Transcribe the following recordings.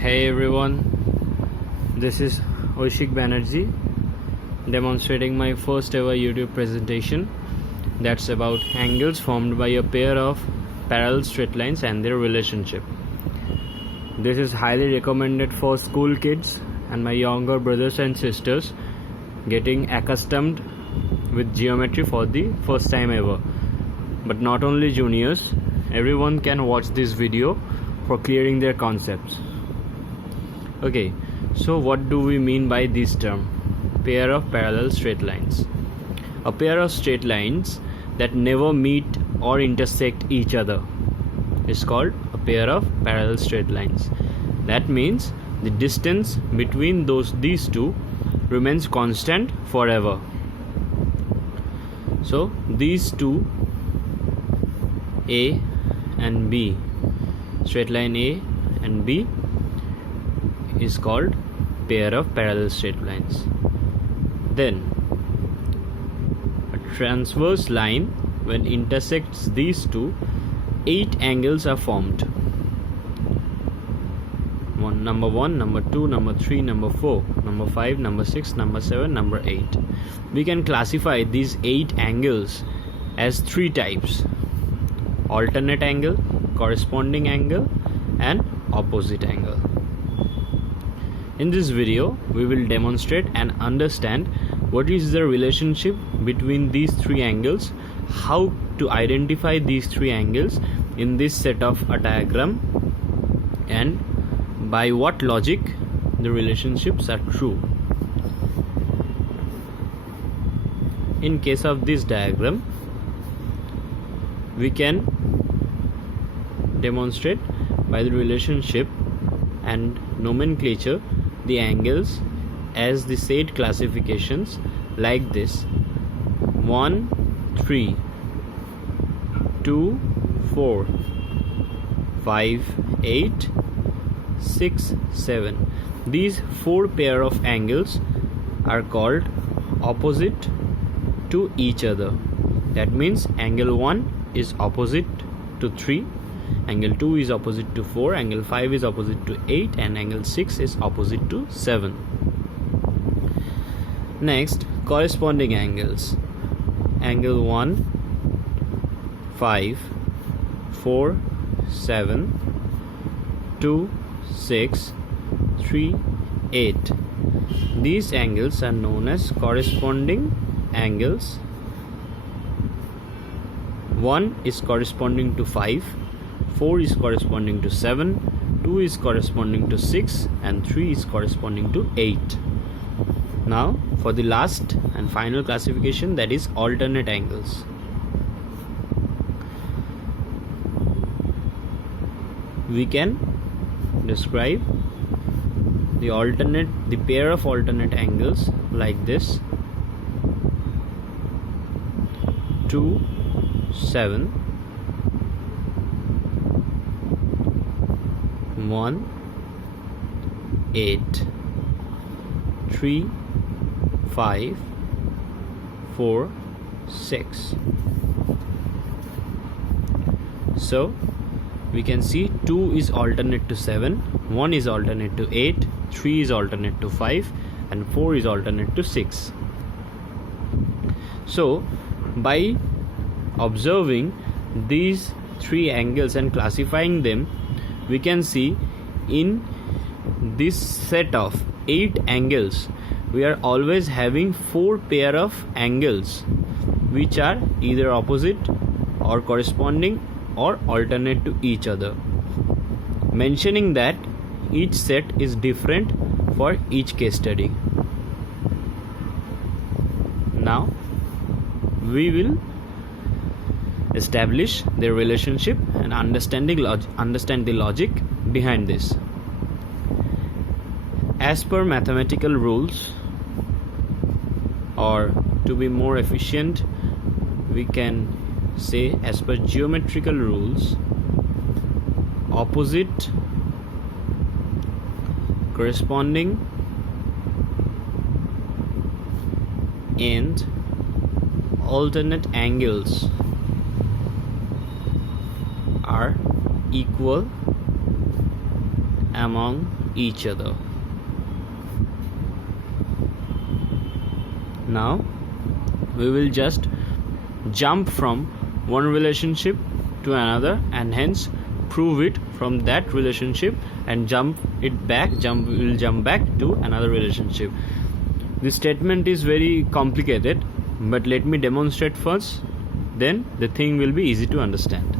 Hey everyone, this is Oishik Banerjee demonstrating my first ever YouTube presentation that's about angles formed by a pair of parallel straight lines and their relationship. This is highly recommended for school kids and my younger brothers and sisters getting accustomed with geometry for the first time ever. But not only juniors, everyone can watch this video for clearing their concepts. Okay, so what do we mean by this term? Pair of parallel straight lines. A pair of straight lines that never meet or intersect each other is called a pair of parallel straight lines. That means the distance between these two remains constant forever. So these two, A and B, straight line A and B, is called pair of parallel straight lines. Then a transverse line, when intersects these two, 8 angles are formed. Number 1, number 2, number 3, number 4, number 5, number 6, number 7, number 8. We can classify these 8 angles as 3 types: alternate angle, corresponding angle, and opposite angle. In this video, we will demonstrate and understand what is the relationship between these 3 angles, how to identify these 3 angles in this set of a diagram, and by what logic the relationships are true. In case of this diagram, we can demonstrate by the relationship and nomenclature the angles as the said classifications like this: 1, 3, 2, 4, 5, 8, 6, 7. These 4 pair of angles are called opposite to each other. That means angle 1 is opposite to 3, angle 2 is opposite to 4, angle 5 is opposite to 8, and angle 6 is opposite to 7. Next, corresponding angles. Angle 1, 5, 4, 7, 2, 6, 3, 8. These angles are known as corresponding angles. 1 is corresponding to 5, 4 is corresponding to 7, 2 is corresponding to 6, and 3 is corresponding to 8. Now for the last and final classification, that is alternate angles. We can describe the pair of alternate angles like this: 2, 7, 1, 8, 3, 5, 4, 6. So we can see 2 is alternate to 7, 1 is alternate to 8, 3 is alternate to 5, and 4 is alternate to 6. So by observing these 3 angles and classifying them, we can see in this set of 8 angles we are always having 4 pair of angles which are either opposite or corresponding or alternate to each other, mentioning that each set is different for each case study. Now we will establish their relationship and understand the logic behind this. As per mathematical rules, or to be more efficient, we can say as per geometrical rules, opposite, corresponding, and alternate angles are equal among each other. Now we will just jump from one relationship to another and hence prove it from that relationship and we'll jump back to another relationship. This statement is very complicated, but let me demonstrate first, then the thing will be easy to understand.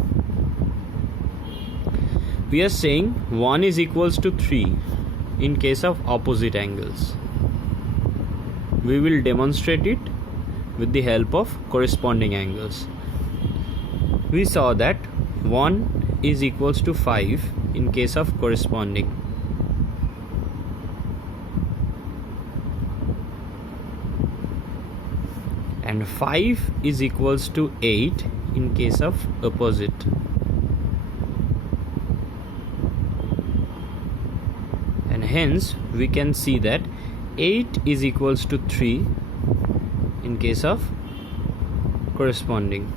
We are saying 1 is equals to 3 in case of opposite angles. We will demonstrate it with the help of corresponding angles. We saw that 1 is equals to 5 in case of corresponding. And 5 is equals to 8 in case of opposite. And hence we can see that 8 is equals to 3 in case of corresponding.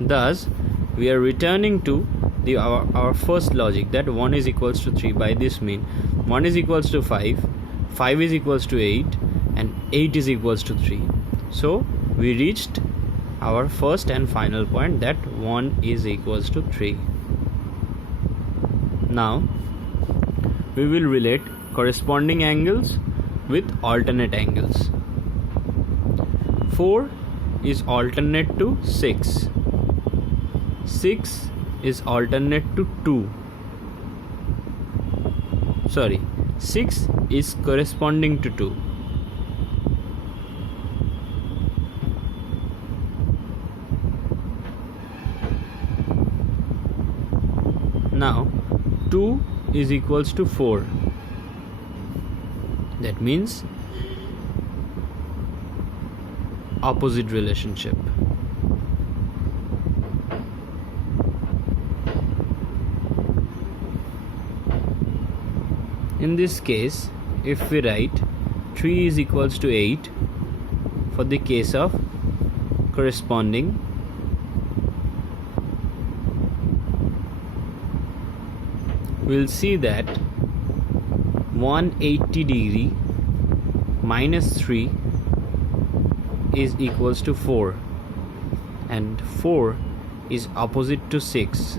Thus we are returning to our first logic, that 1 is equals to 3. By this mean 1 is equals to 5, 5 is equals to 8, and 8 is equals to 3. So we reached our first and final point, that 1 is equals to 3. Now we will relate corresponding angles with alternate angles. 4 is alternate to 6. 6 is alternate to 2. 6 is corresponding to 2. Now 2 is equals to 4. That means opposite relationship. In this case, if we write 3 is equals to 8 for the case of corresponding, we'll see that 180 degree minus 3 is equals to 4, and 4 is opposite to 6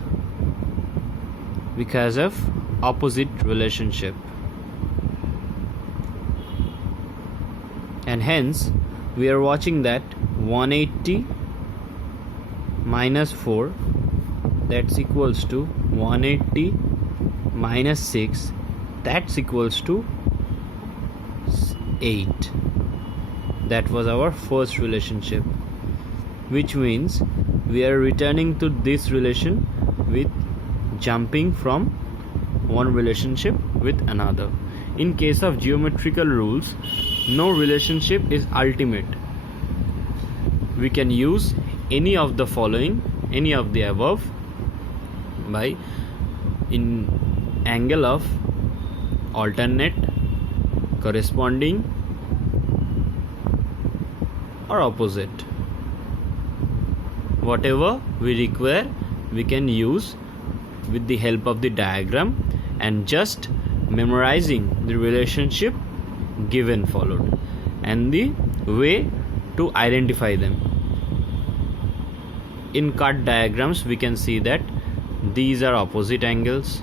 because of opposite relationship. And hence we are watching that 180 minus 4, that's equals to 180 minus 6, that's equals to 8. That was our first relationship, which means we are returning to this relation with jumping from one relationship with another. In case of geometrical rules, no relationship is ultimate. We can use any of the following, any of the above, by in angle of alternate, corresponding, or opposite. Whatever we require, we can use with the help of the diagram and just memorizing the relationship given followed and the way to identify them. In cut diagrams we can see that these are opposite angles.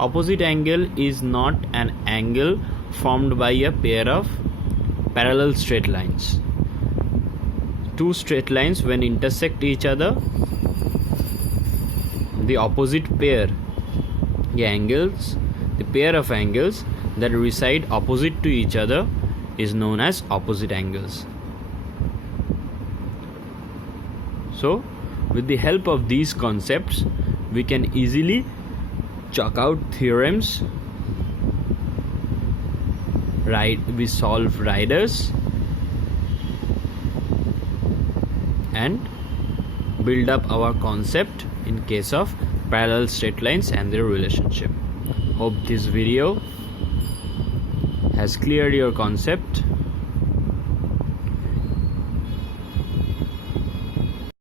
Opposite angle is not an angle formed by a pair of parallel straight lines. Two straight lines when intersect each other, the opposite pair, the pair of angles that reside opposite to each other is known as opposite angles. So with the help of these concepts we can easily chalk out theorems, we solve riders and build up our concept in case of parallel straight lines and their relationship. Hope this video has cleared your concept.